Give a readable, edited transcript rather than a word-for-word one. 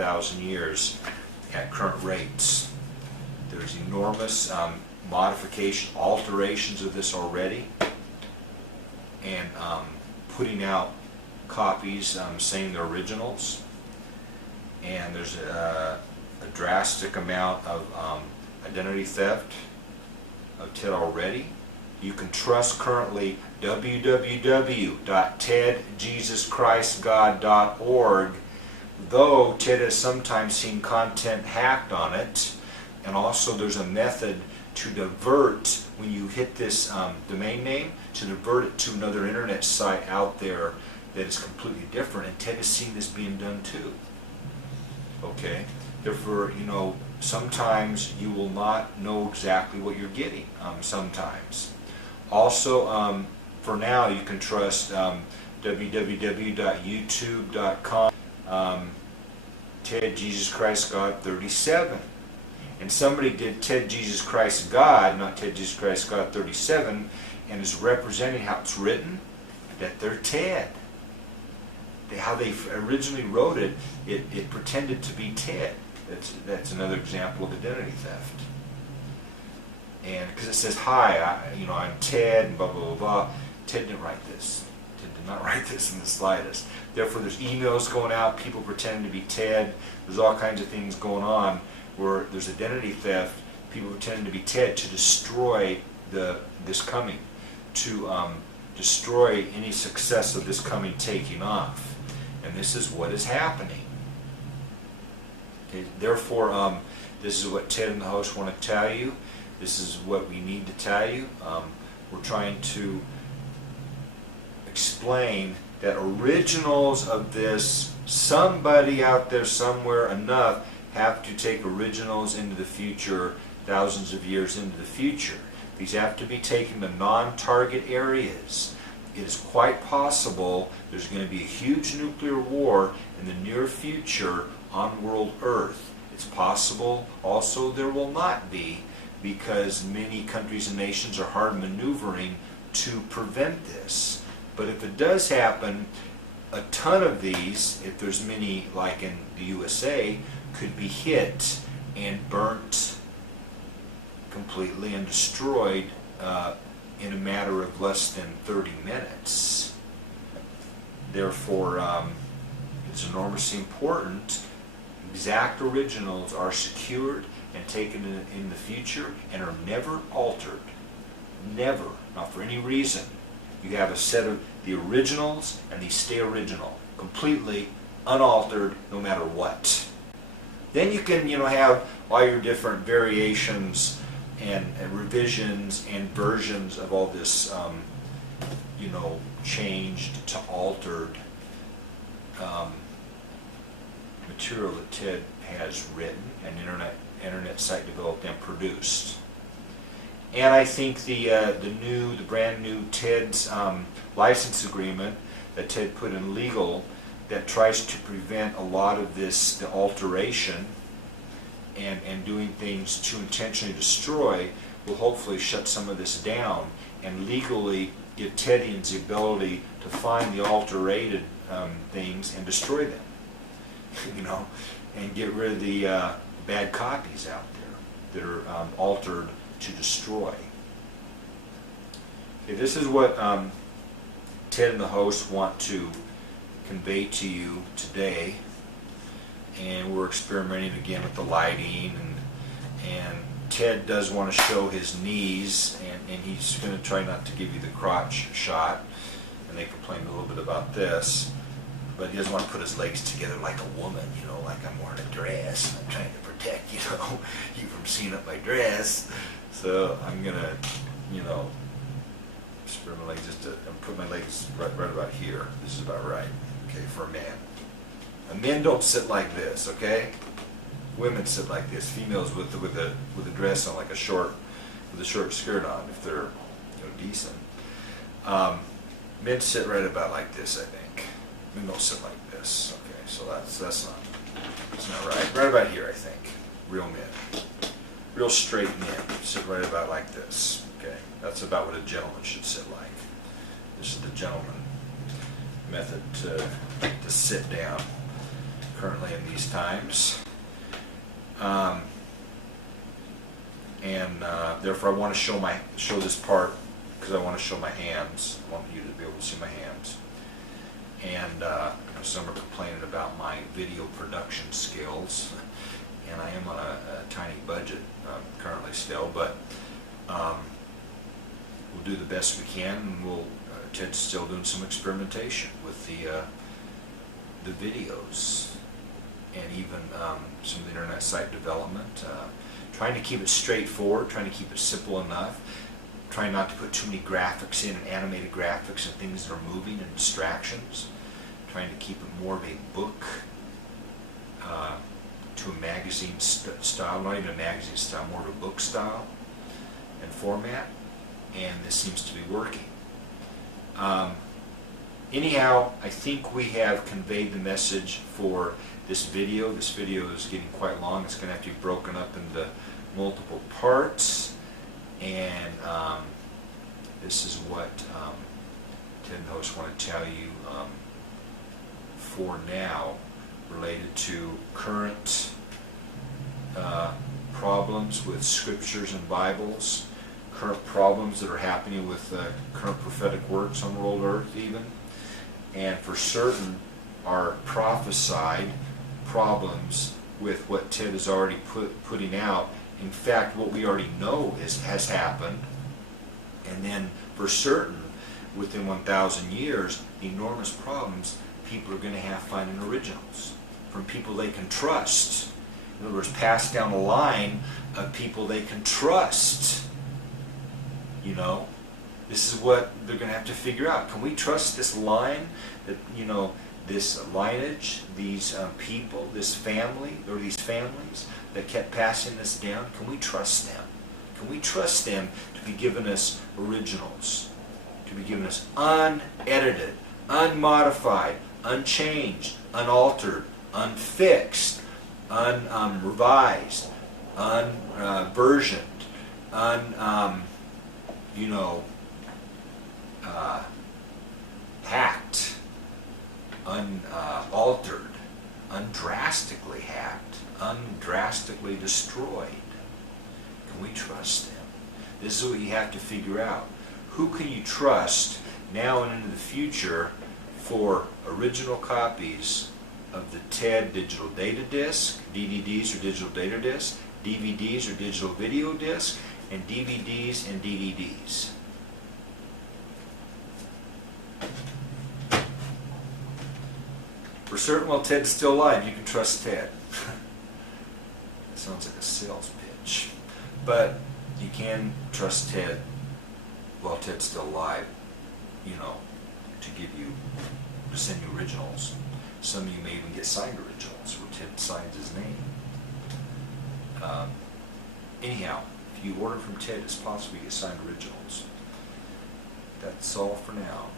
1,000 years at current rates. There's enormous modification, alterations of this already, and putting out copies saying they're originals. And there's a drastic amount of identity theft of TED already. You can trust currently www.tedjesuschristgod.org, though TED has sometimes seen content hacked on it. And also there's a method to divert, when you hit this domain name, to divert it to another internet site out there that is completely different. And TED has seen this being done too. Okay? Therefore, sometimes you will not know exactly what you're getting, sometimes. Also, for now, you can trust www.youtube.com, Ted Jesus Christ God 37. And somebody did Ted Jesus Christ God, not Ted Jesus Christ God 37, and is representing how it's written, that they're Ted. How they originally wrote it, it pretended to be Ted. That's another example of identity theft. And because it says, hi, I'm Ted, and blah, blah, blah, blah. Ted didn't write this. Ted did not write this in the slightest. Therefore, there's emails going out, people pretending to be Ted. There's all kinds of things going on where there's identity theft, people pretending to be Ted to destroy this coming, to destroy any success of this coming taking off. And this is what is happening. Okay, therefore, this is what Ted and the host want to tell you. This is what we need to tell you. We're trying to explain that originals of this, somebody out there somewhere enough have to take originals into the future, thousands of years into the future. These have to be taken to non-target areas. It is quite possible there's going to be a huge nuclear war in the near future on world Earth. It's possible also there will not be, because many countries and nations are hard maneuvering to prevent this. But if it does happen, a ton of these, if there's many like in the USA, could be hit and burnt completely and destroyed in a matter of less than 30 minutes. Therefore, it's enormously important. Exact originals are secured and taken in the future and are never altered. Never. Not for any reason. You have a set of the originals and these stay original. Completely unaltered no matter what. Then you can, have all your different variations and revisions and versions of all this, changed to altered material that Ted has written and internet site developed and produced. And I think the brand new Ted's license agreement that Ted put in legal, that tries to prevent a lot of this, the alteration and doing things to intentionally destroy, will hopefully shut some of this down and legally give Tedians the ability to find the alterated things and destroy them, and get rid of the bad copies out there that are altered to destroy. Okay, this is what Ted and the host want to convey to you today, and we're experimenting again with the lighting, and Ted does want to show his knees, and he's going to try not to give you the crotch shot, and they complained a little bit about this, but he doesn't want to put his legs together like a woman, like I'm wearing a dress, and I'm trying to protect, you from seeing up my dress. So I'm going to, spread my legs and put my legs right about here. This is about right, okay, for a man. And men don't sit like this, okay? Women sit like this. Females with a dress on, like a short skirt on, if they're decent. Men sit right about like this, I think. Men don't sit like this. Okay, so that's not right. Right about here, I think. Real men. Real straight men sit right about like this. Okay, that's about what a gentleman should sit like. This is the gentleman method to sit down currently in these times. Therefore I want to show this part because I want to show my hands. I want you to be able to see my hands. And some are complaining about my video production skills, and I am on a tiny budget currently still, but we'll do the best we can, and Ted's still doing some experimentation with the videos, and even some of the internet site development, trying to keep it straightforward, trying to keep it simple enough, trying not to put too many graphics in, and animated graphics and things that are moving and distractions, trying to keep it more of a book to a magazine style, not even a magazine style, more of a book style and format, and this seems to be working. Anyhow, I think we have conveyed the message for this video. This video is getting quite long. It's going to have to be broken up into multiple parts, and this is what Ted and host want to tell you for now, related to current problems with scriptures and Bibles, current problems that are happening with current prophetic works on world earth even, and for certain are prophesied problems with what Ted is already putting out. In fact, what we already know has happened, and then for certain within 1,000 years, the enormous problems people are going to have finding originals from people they can trust. In other words, pass down a line of people they can trust. You know, this is what they're going to have to figure out. Can we trust this line, that, you know, this lineage, these people, this family, or these families that kept passing this down? Can we trust them? Can we trust them to be giving us originals, to be giving us unedited, unmodified, unchanged, unaltered, unfixed, unrevised, unversioned, hacked, unaltered, undrastically hacked, undrastically destroyed? Can we trust them? This is what you have to figure out. Who can you trust now and into the future for original copies of the TED digital data disc, DVDs or digital data disc, DVDs or digital video disc, and DVDs and DVDs? For certain, while Ted's still alive, you can trust Ted. That sounds like a sales pitch. But you can trust Ted while Ted's still alive, you know, to send you originals. Some of you may even get signed originals where Ted signs his name. Anyhow, if you order from Ted, it's possible you get signed originals. That's all for now.